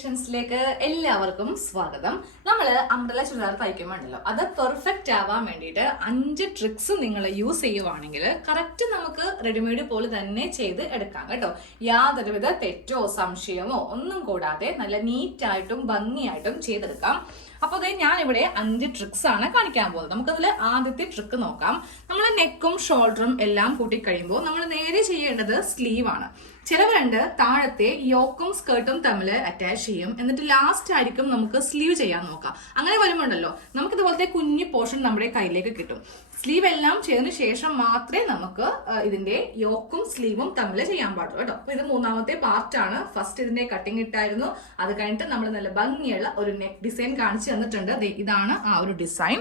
ക്രിയേഷൻസിലേക്ക് എല്ലാവർക്കും സ്വാഗതം. നമ്മൾ അംബ്രല ചുരിദാർ തയ്ക്കുമ്പോണ്ടല്ലോ അത് പെർഫെക്റ്റ് ആവാൻ വേണ്ടിയിട്ട് 5 ട്രിക്സ് നിങ്ങൾ യൂസ് ചെയ്യുവാണെങ്കിൽ കറക്റ്റ് നമുക്ക് റെഡിമെയ്ഡ് പോലെ തന്നെ ചെയ്ത് എടുക്കാം കേട്ടോ. യാതൊരുവിധ തെറ്റോ സംശയമോ ഒന്നും കൂടാതെ നല്ല നീറ്റായിട്ടും ഭംഗിയായിട്ടും ചെയ്തെടുക്കാം. അപ്പൊ അതെ ഞാനിവിടെ 5 ട്രിക്സ് ആണ് കാണിക്കാൻ പോകുന്നത്. നമുക്കതിൽ ആദ്യത്തെ ട്രിക്ക് നോക്കാം. നമ്മൾ നെക്കും ഷോൾഡറും എല്ലാം കൂട്ടി കഴിയുമ്പോൾ നമ്മൾ നേരെ ചെയ്യേണ്ടത് സ്ലീവ് ആണ്. ചിലവരുണ്ട് താഴത്തെ യോക്കും സ്കേർട്ടും തമ്മിൽ അറ്റാച്ച് ചെയ്യും, എന്നിട്ട് ലാസ്റ്റ് ആയിരിക്കും നമുക്ക് സ്ലീവ് ചെയ്യാൻ നോക്കാം. അങ്ങനെ വരുമ്പോണ്ടല്ലോ നമുക്ക് ഇതുപോലത്തെ കുഞ്ഞു പോർഷൻ നമ്മുടെ കയ്യിലേക്ക് കിട്ടും. സ്ലീവ് എല്ലാം ചെയ്തതിനു ശേഷം മാത്രമേ നമുക്ക് ഇതിന്റെ യോക്കും സ്ലീവും തമ്മിൽ ചെയ്യാൻ പാടുള്ളൂ കേട്ടോ. അപ്പൊ ഇത് മൂന്നാമത്തെ പാർട്ടാണ്. ഫസ്റ്റ് ഇതിന്റെ കട്ടിങ് ഇട്ടായിരുന്നു, അത് കഴിഞ്ഞിട്ട് നമ്മൾ നല്ല ഭംഗിയുള്ള ഒരു നെക്ക് ഡിസൈൻ കാണിച്ചു തന്നിട്ടുണ്ട്. ഇതാണ് ആ ഒരു ഡിസൈൻ.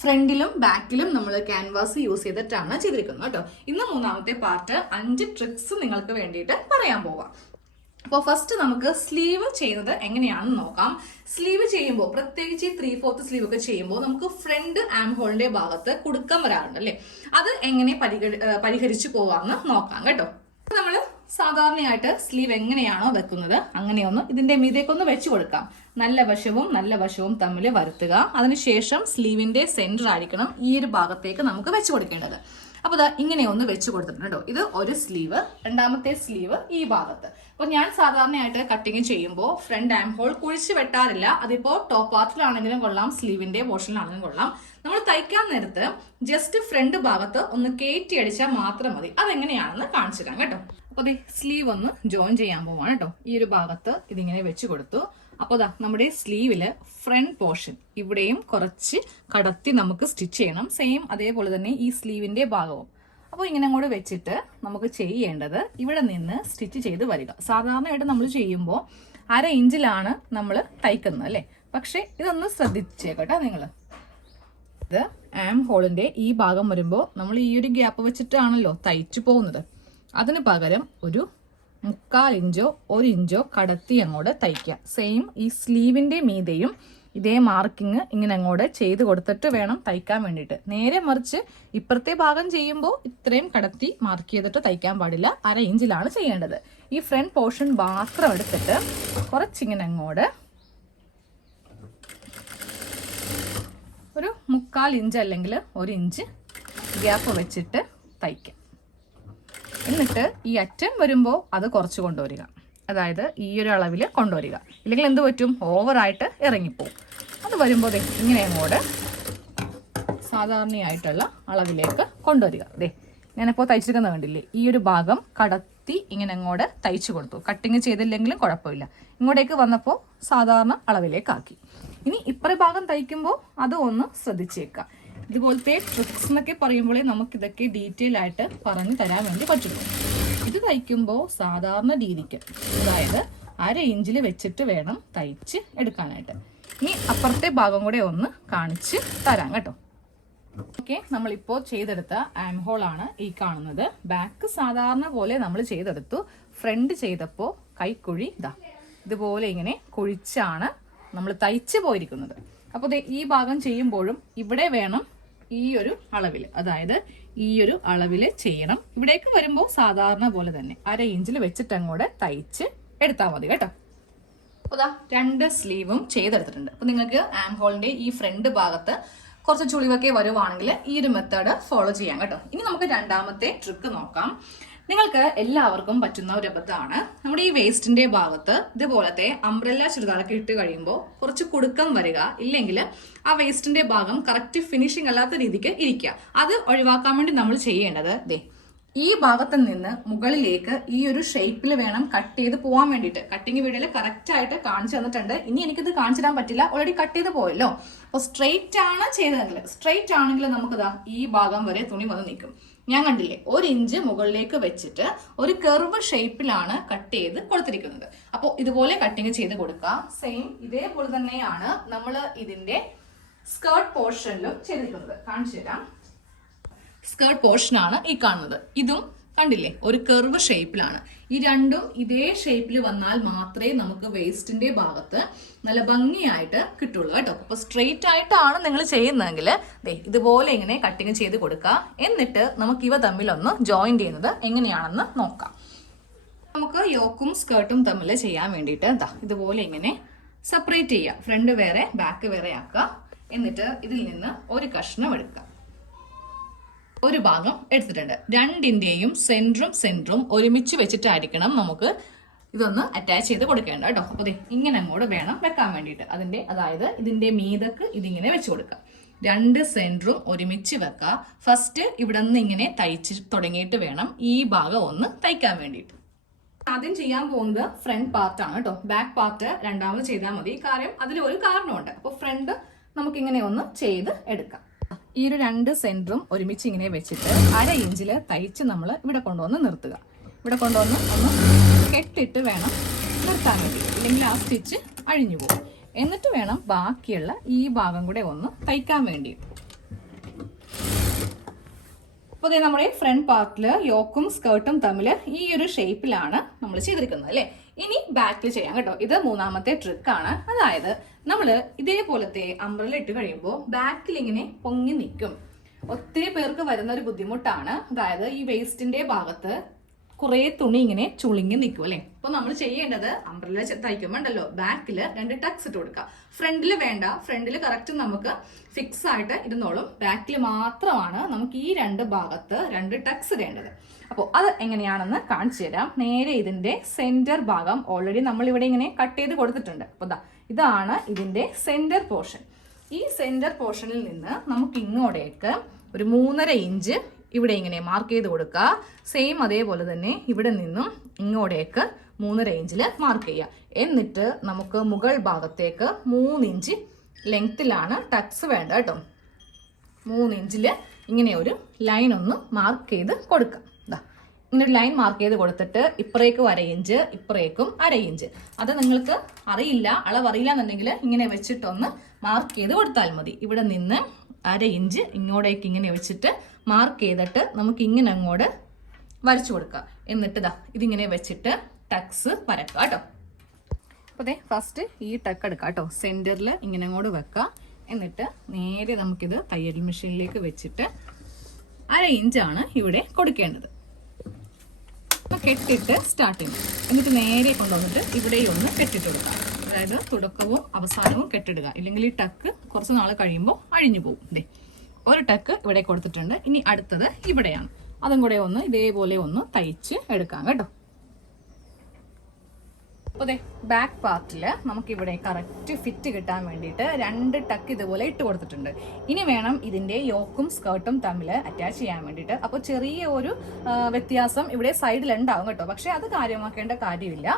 ഫ്രണ്ടിലും ബാക്കിലും നമ്മൾ ക്യാൻവാസ് യൂസ് ചെയ്തിട്ടാണ് ചെയ്തിരിക്കുന്നത് കേട്ടോ. ഇന്ന് മൂന്നാമത്തെ പാർട്ട് 5 ട്രിക്സ് നിങ്ങൾക്ക് വേണ്ടിയിട്ട് പറയാൻ പോവാം. അപ്പോൾ ഫസ്റ്റ് നമുക്ക് സ്ലീവ് ചെയ്യുന്നത് എങ്ങനെയാണെന്ന് നോക്കാം. സ്ലീവ് ചെയ്യുമ്പോൾ പ്രത്യേകിച്ച് 3/4 സ്ലീവ് ഒക്കെ ചെയ്യുമ്പോൾ നമുക്ക് ഫ്രണ്ട് ആം ഹോളിന്റെ ഭാഗത്ത് കുടുക്കം വരാറുണ്ട് അല്ലേ. അത് എങ്ങനെ പരിഹരിച്ചു പോവാമെന്ന് നോക്കാം കേട്ടോ. നമ്മൾ സാധാരണയായിട്ട് സ്ലീവ് എങ്ങനെയാണോ വെക്കുന്നത് അങ്ങനെയൊന്ന് ഇതിന്റെ മീതേക്കൊന്ന് വെച്ചു കൊടുക്കാം. നല്ല വശവും തമ്മിൽ വരുത്തുക. അതിനുശേഷം സ്ലീവിന്റെ സെന്റർ ആയിരിക്കണം ഈ ഒരു ഭാഗത്തേക്ക് നമുക്ക് വെച്ചു കൊടുക്കേണ്ടത്. അപ്പൊ ഇതാ ഇങ്ങനെ ഒന്ന് വെച്ച് കൊടുത്തിട്ടുണ്ട് കേട്ടോ. ഇത് ഒരു സ്ലീവ്, രണ്ടാമത്തെ സ്ലീവ് ഈ ഭാഗത്ത്. അപ്പൊ ഞാൻ സാധാരണയായിട്ട് കട്ടിങ് ചെയ്യുമ്പോൾ ഫ്രണ്ട് ആം ഹോൾ കുഴിച്ച് വെട്ടാറില്ല. അതിപ്പോ ടോപ്പ് പാർട്ടിലാണെങ്കിലും കൊള്ളാം, സ്ലീവിന്റെ പോർഷനിലാണെങ്കിലും കൊള്ളാം. നമ്മൾ തയ്ക്കാൻ നേരത്ത് ജസ്റ്റ് ഫ്രണ്ട് ഭാഗത്ത് ഒന്ന് കയറ്റി അടിച്ചാൽ മാത്രം മതി. അതെങ്ങനെയാണെന്ന് കാണിച്ചു തരാം കേട്ടോ. അപ്പൊ അതെ സ്ലീവ് ഒന്ന് ജോയിൻ ചെയ്യാൻ പോവാണ് കേട്ടോ. ഈ ഒരു ഭാഗത്ത് ഇതിങ്ങനെ വെച്ച് കൊടുത്തു. അപ്പോൾ ദാ നമ്മുടെ സ്ലീവില് ഫ്രണ്ട് പോർഷൻ ഇവിടെയും കുറച്ച് കടത്തി നമുക്ക് സ്റ്റിച്ച് ചെയ്യണം. സെയിം അതേപോലെ തന്നെ ഈ സ്ലീവിന്റെ ഭാഗവും. അപ്പോൾ ഇങ്ങനെ അങ്ങോട്ട് വെച്ചിട്ട് നമുക്ക് ചെയ്യേണ്ടത് ഇവിടെ നിന്ന് സ്റ്റിച്ച് ചെയ്ത് വരിക. സാധാരണയായിട്ട് നമ്മൾ ചെയ്യുമ്പോൾ 1/2 ഇഞ്ചിലാണ് നമ്മൾ തയ്ക്കുന്നത് അല്ലേ. പക്ഷെ ഇതൊന്ന് ശ്രദ്ധിച്ചേക്കട്ടെ നിങ്ങൾ. ഇത് ആം ഹോളിന്റെ ഈ ഭാഗം വരുമ്പോൾ നമ്മൾ ഈ ഒരു ഗ്യാപ്പ് വെച്ചിട്ടാണല്ലോ തയ്ച്ചു പോകുന്നത്. അതിന് പകരം ഒരു 3/4 ഇഞ്ചോ 1 ഇഞ്ചോ കടത്തി അങ്ങോട്ട് തയ്ക്കുക. സെയിം ഈ സ്ലീവിന്റെ മീതെയും ഇതേ മാർക്കിങ് ഇങ്ങനെ അങ്ങോട്ട് ചെയ്ത് കൊടുത്തിട്ട് വേണം തയ്ക്കാൻ വേണ്ടിയിട്ട്. നേരെ മറിച്ച് ഇപ്പുറത്തെ ഭാഗം ചെയ്യുമ്പോൾ ഇത്രയും കടത്തി മാർക്ക് ചെയ്തിട്ട് തയ്ക്കാൻ പാടില്ല. 1/2 ഇഞ്ചിലാണ് ചെയ്യേണ്ടത്. ഈ ഫ്രണ്ട് പോർഷൻ മാത്രം എടുത്തിട്ട് കുറച്ചിങ്ങനെ അങ്ങോട്ട് ഒരു 3/4 ഇഞ്ച് അല്ലെങ്കിൽ 1 ഇഞ്ച് ഗ്യാപ്പ് വെച്ചിട്ട് തയ്ക്കാം. എന്നിട്ട് ഈ അറ്റം വരുമ്പോൾ അത് കുറച്ച് കൊണ്ടുവരിക. അതായത് ഈ ഒരു അളവിൽ കൊണ്ടുവരിക. ഇല്ലെങ്കിൽ എന്ത് പറ്റും, ഓവറായിട്ട് ഇറങ്ങിപ്പോവും. അത് വരുമ്പോൾ ഇങ്ങനെ അങ്ങോട്ട് സാധാരണയായിട്ടുള്ള അളവിലേക്ക് കൊണ്ടുവരിക. ഞാനിപ്പോൾ തയ്ച്ചിരിക്കുന്നത് കണ്ടില്ലേ, ഈ ഒരു ഭാഗം കടത്തി ഇങ്ങനെ അങ്ങോട്ട് തയ്ച്ചു കൊടുത്തു. കട്ടിങ് ചെയ്തില്ലെങ്കിലും കുഴപ്പമില്ല. ഇങ്ങോട്ടേക്ക് വന്നപ്പോൾ സാധാരണ അളവിലേക്കാക്കി. ഇനി ഇപ്പറ ഭാഗം തയ്ക്കുമ്പോൾ അത് ഒന്ന് ശ്രദ്ധിച്ചേക്കുക. ഇതുപോലത്തെ ട്രിക്സ് എന്നൊക്കെ പറയുമ്പോഴേ നമുക്കിതൊക്കെ ഡീറ്റെയിൽ ആയിട്ട് പറഞ്ഞു തരാൻ വേണ്ടി പറ്റുള്ളൂ. ഇത് തയ്ക്കുമ്പോൾ സാധാരണ രീതിക്ക്, അതായത് 1/2 ഇഞ്ചിൽ വെച്ചിട്ട് വേണം തയ്ച്ച് എടുക്കാനായിട്ട്. ഇനി അപ്പുറത്തെ ഭാഗം കൂടെ ഒന്ന് കാണിച്ച് തരാം കേട്ടോ. ഓക്കെ, നമ്മളിപ്പോൾ ചെയ്തെടുത്ത ആം ഹോൾ ആണ് ഈ കാണുന്നത്. ബാക്ക് സാധാരണ പോലെ നമ്മൾ ചെയ്തെടുത്തു. ഫ്രണ്ട് ചെയ്തപ്പോൾ കൈക്കുഴി ഇതുപോലെ ഇങ്ങനെ കുഴിച്ചാണ് നമ്മൾ തയ്ച്ച് പോയിരിക്കുന്നത്. അപ്പോൾ ഈ ഭാഗം ചെയ്യുമ്പോഴും ഇവിടെ വേണം ഈ ഒരു അളവിൽ, അതായത് ഈ ഒരു അളവിൽ ചെയ്യണം. ഇവിടേക്ക് വരുമ്പോൾ സാധാരണ പോലെ തന്നെ 1/2 ഇഞ്ചിൽ വെച്ചിട്ട് അങ്ങോട്ട് തയ്ച്ച് എടുത്താൽ മതി കേട്ടോ. അപ്പോൾ 2 സ്ലീവും ചെയ്തെടുത്തിട്ടുണ്ട്. അപ്പോൾ നിങ്ങൾക്ക് ആം ഹോളിന്റെ ഈ ഫ്രണ്ട് ഭാഗത്ത് കുറച്ച് ചുളിവൊക്കെ വരുവാണെങ്കിൽ ഈ ഒരു മെത്തേഡ് ഫോളോ ചെയ്യാം കേട്ടോ. ഇനി നമുക്ക് രണ്ടാമത്തെ ട്രിക്ക് നോക്കാം. നിങ്ങൾക്ക് എല്ലാവർക്കും പറ്റുന്ന ഒരു അബദ്ധമാണ്, നമ്മുടെ ഈ വേസ്റ്റിന്റെ ഭാഗത്ത് ഇതുപോലത്തെ അംബ്രല്ല ചുരിദാറൊക്കെ ഇട്ട് കഴിയുമ്പോൾ കുറച്ച് കുടുക്കം വരിക, ഇല്ലെങ്കിൽ ആ വേസ്റ്റിന്റെ ഭാഗം കറക്റ്റ് ഫിനിഷിംഗ് അല്ലാത്ത രീതിക്ക് ഇരിക്കുക. അത് ഒഴിവാക്കാൻ വേണ്ടി നമ്മൾ ചെയ്യേണ്ടത് ഈ ഭാഗത്ത് നിന്ന് മുകളിലേക്ക് ഈ ഒരു ഷേപ്പിൽ വേണം കട്ട് ചെയ്ത് പോകാൻ വേണ്ടിയിട്ട്. കട്ടിങ് വീഡിയോയിൽ കറക്റ്റ് ആയിട്ട് കാണിച്ചു തന്നിട്ടുണ്ട്. ഇനി എനിക്കിത് കാണിച്ചു തരാൻ പറ്റില്ല, ഓൾറെഡി കട്ട് ചെയ്ത് പോയല്ലോ. അപ്പോൾ സ്ട്രെയിറ്റ് ആണ് ചെയ്തതെങ്കിൽ, സ്ട്രെയിറ്റ് ആണെങ്കിൽ നമുക്ക് ഈ ഭാഗം വരെ തുണി വന്ന് നിൽക്കും. ഞാൻ കണ്ടില്ലേ, 1 ഇഞ്ച് മുകളിലേക്ക് വെച്ചിട്ട് ഒരു കർവ് ഷേപ്പിലാണ് കട്ട് ചെയ്ത് കൊടുത്തിരിക്കുന്നത്. അപ്പോൾ ഇതുപോലെ കട്ടിങ് ചെയ്ത് കൊടുക്കുക. സെയിം ഇതേപോലെ തന്നെയാണ് നമ്മൾ ഇതിന്റെ സ്കേർട്ട് പോർഷനിലും ചെയ്തിരിക്കുന്നത്. കാണിച്ചു തരാം. സ്കേർട്ട് പോർഷനാണ് ഈ കാണുന്നത്. ഇതും കണ്ടില്ലേ, ഒരു കർവ് ഷേപ്പിലാണ്. ഈ രണ്ടും ഇതേ ഷേപ്പിൽ വന്നാൽ മാത്രമേ നമുക്ക് വേസ്റ്റിന്റെ ഭാഗത്ത് നല്ല ഭംഗിയായിട്ട് കിട്ടുള്ളൂ കേട്ടോ. അപ്പൊ സ്ട്രെയിറ്റ് ആയിട്ടാണ് നിങ്ങൾ ചെയ്യുന്നതെങ്കിൽ ഇതുപോലെ ഇങ്ങനെ കട്ടിങ് ചെയ്ത് കൊടുക്കുക. എന്നിട്ട് നമുക്ക് ഇവ തമ്മിലൊന്ന് ജോയിൻ ചെയ്യുന്നത് എങ്ങനെയാണെന്ന് നോക്കാം. നമുക്ക് യോക്കും സ്കേർട്ടും തമ്മിൽ ചെയ്യാൻ വേണ്ടിയിട്ട് ഇതുപോലെ ഇങ്ങനെ സെപ്പറേറ്റ് ചെയ്യുക. ഫ്രണ്ട് വേറെ ബാക്ക് വേറെ ആക്കുക. എന്നിട്ട് ഇതിൽ നിന്ന് ഒരു കഷ്ണം എടുക്കുക. ഒരു ഭാഗം എടുത്തിട്ടുണ്ട്. രണ്ടിന്റെയും സെന്ററും ഒരുമിച്ച് വെച്ചിട്ടായിരിക്കണം നമുക്ക് ഇതൊന്ന് അറ്റാച്ച് ചെയ്ത് കൊടുക്കേണ്ട കേട്ടോ. അപ്പൊ ഇങ്ങനെ അങ്ങോട്ട് വേണം വെക്കാൻ വേണ്ടിയിട്ട്. അതായത് ഇതിന്റെ മീതക്ക് ഇതിങ്ങനെ വെച്ച് കൊടുക്കുക. രണ്ട് സെന്ററും ഒരുമിച്ച് വെക്കുക. ഫസ്റ്റ് ഇവിടെ നിന്ന് ഇങ്ങനെ തയ്ച്ച് തുടങ്ങിയിട്ട് വേണം ഈ ഭാഗം ഒന്ന് തയ്ക്കാൻ വേണ്ടിയിട്ട്. ആദ്യം ചെയ്യാൻ പോകുന്നത് ഫ്രണ്ട് പാർട്ടാണ് കേട്ടോ. ബാക്ക് പാർട്ട് രണ്ടാമത് ചെയ്താൽ മതി. കാര്യം അതിൽ ഒരു കാരണമുണ്ട്. അപ്പോൾ ഫ്രണ്ട് നമുക്കിങ്ങനെ ഒന്ന് ചെയ്ത് എടുക്കാം. ഈ ഒരു രണ്ട് സെന്ററും ഒരുമിച്ച് ഇങ്ങനെ വെച്ചിട്ട് 1/2 ഇഞ്ചിൽ തയ്ച്ച് നമ്മൾ ഇവിടെ കൊണ്ടുവന്ന് നിർത്തുക. ഇവിടെ കൊണ്ടുവന്ന് ഒന്ന് കെട്ടിട്ട് വേണം നിർത്താൻ വേണ്ടി, ഇല്ലെങ്കിൽ ആ സ്റ്റിച്ച് അഴിഞ്ഞു പോകും. എന്നിട്ട് വേണം ബാക്കിയുള്ള ഈ ഭാഗം കൂടെ ഒന്ന് തയ്ക്കാൻ വേണ്ടി. അപ്പോൾ നമ്മുടെ ഫ്രണ്ട് പാർട്ടില് യോക്കും സ്കേർട്ടും തമ്മിൽ ഈ ഒരു ഷേപ്പിലാണ് നമ്മൾ ചെയ്തിരിക്കുന്നത് അല്ലേ. ഇനി ബാക്കിൽ ചെയ്യാം കേട്ടോ. ഇത് മൂന്നാമത്തെ ട്രിക്കാണ്. അതായത് നമ്മൾ ഇതേപോലത്തെ അംബ്രല ഇട്ട് കഴിയുമ്പോൾ ബാക്കിൽ ഇങ്ങനെ പൊങ്ങി നിൽക്കും. ഒത്തിരി പേർക്ക് വരുന്ന ഒരു ബുദ്ധിമുട്ടാണ്. അതായത് ഈ വേസ്റ്റിന്റെ ഭാഗത്ത് കുറെ തുണി ഇങ്ങനെ ചുളിങ്ങി നിൽക്കും അല്ലെ. അപ്പൊ നമ്മൾ ചെയ്യേണ്ടത് അംബ്രല തയ്ക്കുമ്പോണ്ടല്ലോ ബാക്കിൽ 2 ടക്സ് ഇട്ട് കൊടുക്കുക. ഫ്രണ്ടിൽ വേണ്ട. ഫ്രണ്ടിൽ കറക്റ്റ് നമുക്ക് ഫിക്സ് ആയിട്ട് ഇരുന്നോളും. ബാക്കിൽ മാത്രമാണ് നമുക്ക് ഈ 2 ഭാഗത്ത് 2 ടക്സ് ഇടേണ്ടത്. അപ്പോൾ അത് എങ്ങനെയാണെന്ന് കാണിച്ചു തരാം. നേരെ ഇതിന്റെ സെന്റർ ഭാഗം ഓൾറെഡി നമ്മൾ ഇവിടെ ഇങ്ങനെ കട്ട് ചെയ്ത് കൊടുത്തിട്ടുണ്ട്. അപ്പൊ ഇതാണ് ഇതിന്റെ സെന്റർ പോർഷൻ. ഈ സെന്റർ പോർഷനിൽ നിന്ന് നമുക്ക് ഇങ്ങോട്ടേക്ക് ഒരു 3.5 ഇഞ്ച് ഇവിടെ ഇങ്ങനെ മാർക്ക് ചെയ്ത് കൊടുക്കുക. സെയിം അതേപോലെ തന്നെ ഇവിടെ നിന്നും ഇങ്ങോട്ടേക്ക് 3.5 ഇഞ്ചിൽ മാർക്ക് ചെയ്യുക. എന്നിട്ട് നമുക്ക് മുകൾ ഭാഗത്തേക്ക് 3 ഇഞ്ച് ലെങ്ത്തിലാണ് ടക്സ് വേണ്ട കേട്ടോ. 3 ഇഞ്ചിൽ ഇങ്ങനെ ഒരു ലൈൻ ഒന്ന് മാർക്ക് ചെയ്ത് കൊടുക്കുക. ഇങ്ങനെ ഒരു ലൈൻ മാർക്ക് ചെയ്ത് കൊടുത്തിട്ട് ഇപ്പറേക്കും 1/2 ഇഞ്ച്, ഇപ്പറേക്കും 1/2 ഇഞ്ച്. അത് നിങ്ങൾക്ക് അളവറിയില്ല എന്നുണ്ടെങ്കിൽ ഇങ്ങനെ വെച്ചിട്ടൊന്ന് മാർക്ക് ചെയ്ത് കൊടുത്താൽ മതി. ഇവിടെ നിന്ന് 1/2 ഇഞ്ച് ഇങ്ങോട്ടേക്ക് ഇങ്ങനെ വെച്ചിട്ട് മാർക്ക് ചെയ്തിട്ട് നമുക്ക് ഇങ്ങനെ അങ്ങോട്ട് വരച്ചു കൊടുക്കുക. എന്നിട്ട് ഇതിങ്ങനെ വെച്ചിട്ട് ടക്സ് വരക്കുക കേട്ടോ. അപ്പോൾ ഫസ്റ്റ് ഈ ടക്ക് എടുക്കുക കേട്ടോ. സെന്ററിൽ ഇങ്ങനെ അങ്ങോട്ട് വെക്കുക. എന്നിട്ട് നേരെ നമുക്കിത് തയ്യൽ മെഷീനിലേക്ക് വെച്ചിട്ട് 1/2 ഇഞ്ചാണ് ഇവിടെ കൊടുക്കേണ്ടത്. കെട്ടിട്ട് സ്റ്റാർട്ട് ചെയ്യും. എന്നിട്ട് നേരെ കൊണ്ടുവന്നിട്ട് ഇവിടെ ഒന്ന് കെട്ടിട്ട് കൊടുക്കുക. അതായത് തുടക്കവും അവസാനവും കെട്ടിടുക. ഇല്ലെങ്കിൽ ഈ ടക്ക് കുറച്ച് നാൾ കഴിയുമ്പോൾ അഴിഞ്ഞു പോകും. ഒരു ടക്ക് ഇവിടെ കൊടുത്തിട്ടുണ്ട്. ഇനി അടുത്തത് ഇവിടെയാണ്. അതും കൂടെ ഒന്ന് ഇതേപോലെ ഒന്ന് തയ്ച്ച് എടുക്കാം കേട്ടോ. അപ്പോൾ ബാക്ക് പാർട്ടിൽ നമുക്കിവിടെ കറക്റ്റ് ഫിറ്റ് കിട്ടാൻ വേണ്ടിയിട്ട് 2 ടക്ക് ഇതുപോലെ ഇട്ട് കൊടുത്തിട്ടുണ്ട്. ഇനി വേണം ഇതിന്റെ യോക്കും സ്കേർട്ടും തമ്മിൽ അറ്റാച്ച് ചെയ്യാൻ വേണ്ടിയിട്ട്. അപ്പോൾ ചെറിയ ഒരു വ്യത്യാസം ഇവിടെ സൈഡിൽ ഉണ്ടാവും കേട്ടോ. പക്ഷെ അത് കാര്യമാക്കേണ്ട കാര്യമില്ല.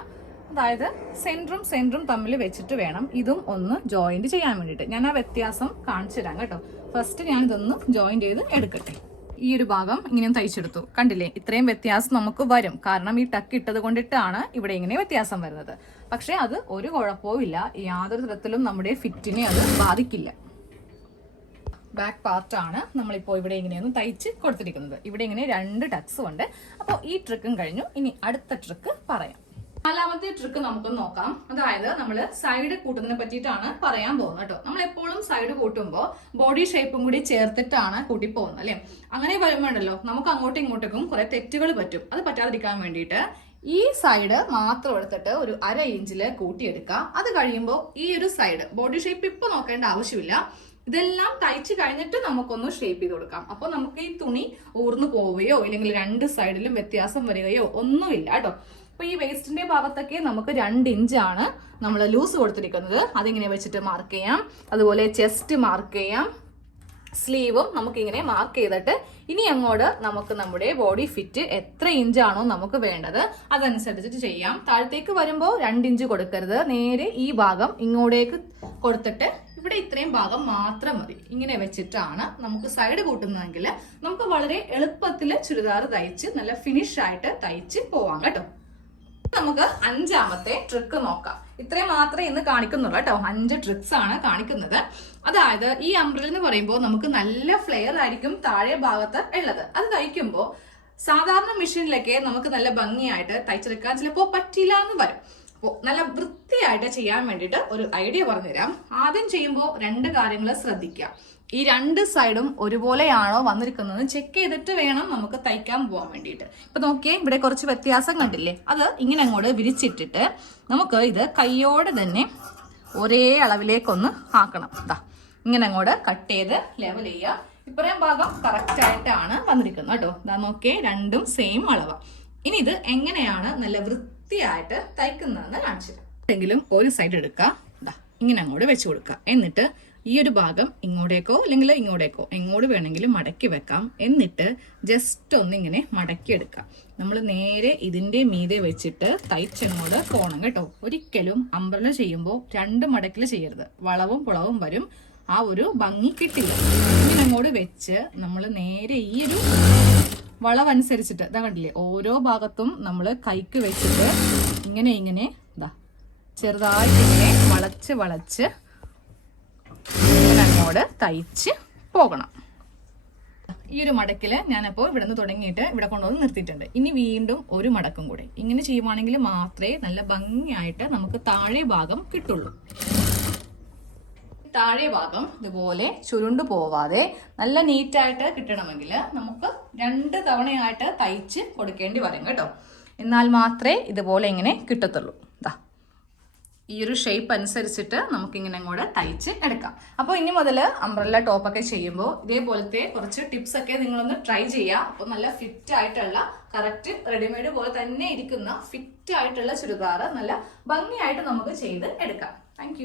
അതായത് സെന്ററും തമ്മിൽ വെച്ചിട്ട് വേണം ഇതും ഒന്ന് ജോയിന്റ് ചെയ്യാൻ വേണ്ടിയിട്ട്. ഞാൻ ആ വ്യത്യാസം കാണിച്ചു തരാം കേട്ടോ. ഫസ്റ്റ് ഞാൻ ഇതൊന്ന് ജോയിന്റ് ചെയ്ത് എടുക്കട്ടെ. ഈ ഒരു ഭാഗം ഇങ്ങനെ തയ്ച്ചെടുത്തു. കണ്ടില്ലേ, ഇത്രയും വ്യത്യാസം നമുക്ക് വരും. കാരണം ഈ ടക്ക് ഇട്ടത് കൊണ്ടിട്ടാണ് ഇവിടെ ഇങ്ങനെ വ്യത്യാസം വരുന്നത്. പക്ഷെ അത് ഒരു കുഴപ്പവും. യാതൊരു തരത്തിലും നമ്മുടെ ഫിറ്റിനെ അത് ബാധിക്കില്ല. ബാക്ക് പാർട്ടാണ് നമ്മളിപ്പോൾ ഇവിടെ ഇങ്ങനെയൊന്ന് തയ്ച്ച് കൊടുത്തിരിക്കുന്നത്. ഇവിടെ ഇങ്ങനെ 2 ടക്സും ഉണ്ട്. അപ്പോൾ ഈ ട്രിക്കും കഴിഞ്ഞു. ഇനി അടുത്ത ട്രിക്ക് പറയാം. 4ാമത്തെ ട്രിക്ക് നമുക്ക് നോക്കാം. അതായത് നമ്മൾ സൈഡ് കൂട്ടുന്നതിനെ പറ്റിയിട്ടാണ് പറയാൻ പോകുന്നത് കേട്ടോ. നമ്മൾ എപ്പോഴും സൈഡ് കൂട്ടുമ്പോൾ ബോഡി ഷേപ്പും കൂടി ചേർത്തിട്ടാണ് കൂട്ടി പോകുന്നത് അല്ലെ. അങ്ങനെ വരുമ്പോഴല്ലോ നമുക്ക് അങ്ങോട്ടും ഇങ്ങോട്ടേക്കും കുറെ തെറ്റുകൾ പറ്റും. അത് പറ്റാതിരിക്കാൻ വേണ്ടിയിട്ട് ഈ സൈഡ് മാത്രം എടുത്തിട്ട് ഒരു 1/2 ഇഞ്ചില് കൂട്ടിയെടുക്കുക. അത് കഴിയുമ്പോൾ ഈ ഒരു സൈഡ് ബോഡി ഷേപ്പ് ഇപ്പൊ നോക്കേണ്ട ആവശ്യമില്ല. ഇതെല്ലാം തയ്ച്ച് കഴിഞ്ഞിട്ട് നമുക്കൊന്ന് ഷേപ്പ് ചെയ്ത് കൊടുക്കാം. അപ്പോൾ നമുക്ക് ഈ തുണി ഊർന്നു പോവുകയോ ഇല്ലെങ്കിൽ 2 സൈഡിലും വ്യത്യാസം വരികയോ ഒന്നുമില്ല കേട്ടോ. അപ്പൊ ഈ വേസ്റ്റിന്റെ ഭാഗത്തൊക്കെ നമുക്ക് 2 ഇഞ്ചാണ് നമ്മൾ ലൂസ് കൊടുത്തിരിക്കുന്നത്. അതിങ്ങനെ വെച്ചിട്ട് മാർക്ക് ചെയ്യാം. അതുപോലെ ചെസ്റ്റ് മാർക്ക് ചെയ്യാം. സ്ലീവും നമുക്കിങ്ങനെ മാർക്ക് ചെയ്തിട്ട് ഇനി അങ്ങോട്ട് നമുക്ക് നമ്മുടെ ബോഡി ഫിറ്റ് എത്ര ഇഞ്ചാണോ നമുക്ക് വേണ്ടത് അതനുസരിച്ചിട്ട് ചെയ്യാം. താഴത്തേക്ക് വരുമ്പോൾ 2 ഇഞ്ച് കൊടുക്കരുത്. നേരെ ഈ ഭാഗം ഇങ്ങോട്ടേക്ക് കൊടുത്തിട്ട് ഇവിടെ ഇത്രയും ഭാഗം മാത്രം മതി. ഇങ്ങനെ വെച്ചിട്ടാണ് നമുക്ക് സൈഡ് കൂട്ടുന്നതെങ്കിൽ നമുക്ക് വളരെ എളുപ്പത്തിൽ ചുരിദാർ തയ്ച്ച് നല്ല ഫിനിഷ് ആയിട്ട് തയ്ച്ച് പോവാം കേട്ടോ. നമുക്ക് 5ാമത്തെ ട്രിക്ക് നോക്കാം. ഇത്രയും മാത്രമേ ഇന്ന് കാണിക്കുന്നുള്ളൂ കേട്ടോ. 5 ട്രിക്സ് ആണ് കാണിക്കുന്നത്. അതായത് ഈ അംബ്രല എന്ന് പറയുമ്പോൾ നമുക്ക് നല്ല ഫ്ലെയർ ആയിരിക്കും താഴെ ഭാഗത്ത് ഉള്ളത്. അത് തയ്ക്കുമ്പോൾ സാധാരണ മെഷീനിലൊക്കെ നമുക്ക് നല്ല ഭംഗിയായിട്ട് തയ്ച്ചെടുക്കാൻ ചിലപ്പോൾ പറ്റില്ല എന്ന് വരും. അപ്പോൾ നല്ല വൃത്തിയായിട്ട് ചെയ്യാൻ വേണ്ടിയിട്ട് ഒരു ഐഡിയ പറഞ്ഞുതരാം. ആദ്യം ചെയ്യുമ്പോൾ 2 കാര്യങ്ങൾ ശ്രദ്ധിക്കുക. ഈ 2 സൈഡും ഒരുപോലെയാണോ വന്നിരിക്കുന്നത് ചെക്ക് ചെയ്തിട്ട് വേണം നമുക്ക് തയ്ക്കാൻ പോകാൻ വേണ്ടിയിട്ട്. ഇപ്പൊ നോക്കിയേ, ഇവിടെ കുറച്ച് വ്യത്യാസം കണ്ടില്ലേ? അത് ഇങ്ങനെ അങ്ങോട്ട് വിരിച്ചിട്ടിട്ട് നമുക്ക് ഇത് കൈയോടെ തന്നെ ഒരേ അളവിലേക്കൊന്ന് ആക്കണം. ഇങ്ങനെ അങ്ങോട്ട് കട്ട് ചെയ്ത് ലെവൽ ചെയ്യുക. ഇപ്പറയും ഭാഗം കറക്റ്റ് ആയിട്ടാണ് വന്നിരിക്കുന്നത് കേട്ടോ. ഇതാ നോക്കിയേ, രണ്ടും സെയിം അളവാ. ഇനി ഇത് എങ്ങനെയാണ് നല്ല വൃത്തിയായിട്ട് തയ്ക്കുന്നതെന്ന് കാണിച്ചു തരാം. എങ്കിലും ഒരു സൈഡ് എടുക്കുക, ഇങ്ങനെ അങ്ങോട്ട് വെച്ച് കൊടുക്കുക. എന്നിട്ട് ഈ ഒരു ഭാഗം ഇങ്ങോട്ടേക്കോ അല്ലെങ്കിൽ ഇങ്ങോട്ടേക്കോ എങ്ങോട്ട് വേണമെങ്കിലും മടക്കി വെക്കാം. എന്നിട്ട് ജസ്റ്റ് ഒന്നിങ്ങനെ മടക്കി എടുക്കാം. നമ്മൾ നേരെ ഇതിന്റെ മീതെ വെച്ചിട്ട് തയ്ച്ചങ്ങോട്ട് പോകണം കേട്ടോ. ഒരിക്കലും അംബ്രല ചെയ്യുമ്പോൾ 2 മടക്കിൽ ചെയ്യരുത്. വളവും പുളവും വരും, ആ ഒരു ഭംഗി കിട്ടില്ല. ഇങ്ങനെ അങ്ങോട്ട് വെച്ച് നമ്മൾ നേരെ ഈ ഒരു വളവനുസരിച്ചിട്ട് ഇതാ കണ്ടില്ലേ, ഓരോ ഭാഗത്തും നമ്മൾ കൈക്ക് വെച്ചിട്ട് ഇങ്ങനെ ഇങ്ങനെ ചെറുതായിട്ട് ഇങ്ങനെ വളച്ച് വളച്ച് അങ്ങോട്ട് തയ്ച്ച് പോകണം. ഈ ഒരു മടക്കില് ഞാനപ്പോൾ ഇവിടെ നിന്ന് തുടങ്ങിയിട്ട് ഇവിടെ കൊണ്ടുവന്ന് നിർത്തിയിട്ടുണ്ട്. ഇനി വീണ്ടും ഒരു മടക്കും കൂടെ ഇങ്ങനെ ചെയ്യുവാണെങ്കിൽ മാത്രമേ നല്ല ഭംഗിയായിട്ട് നമുക്ക് താഴെ ഭാഗം കിട്ടുള്ളൂ. താഴെ ഭാഗം ഇതുപോലെ ചുരുണ്ടു പോവാതെ നല്ല നീറ്റായിട്ട് കിട്ടണമെങ്കിൽ നമുക്ക് 2 തവണയായിട്ട് തയ്ച്ച് കൊടുക്കേണ്ടി വരും കേട്ടോ. എന്നാൽ മാത്രമേ ഇതുപോലെ ഇങ്ങനെ കിട്ടത്തുള്ളൂ. ഈ ഒരു ഷേപ്പ് അനുസരിച്ചിട്ട് നമുക്കിങ്ങനെ അങ്ങോട്ട് തയ്ച്ച് എടുക്കാം. അപ്പോൾ ഇനി മുതൽ അംബ്രല്ല ടോപ്പൊക്കെ ചെയ്യുമ്പോൾ ഇതേപോലത്തെ കുറച്ച് ടിപ്സ് ഒക്കെ നിങ്ങളൊന്ന് ട്രൈ ചെയ്യുക. അപ്പോൾ നല്ല ഫിറ്റ് ആയിട്ടുള്ള കറക്റ്റ് റെഡിമെയ്ഡ് പോലെ തന്നെ ഇരിക്കുന്ന ഫിറ്റ് ആയിട്ടുള്ള ചുരിദാർ നല്ല ഭംഗിയായിട്ട് നമുക്ക് ചെയ്ത് എടുക്കാം. താങ്ക്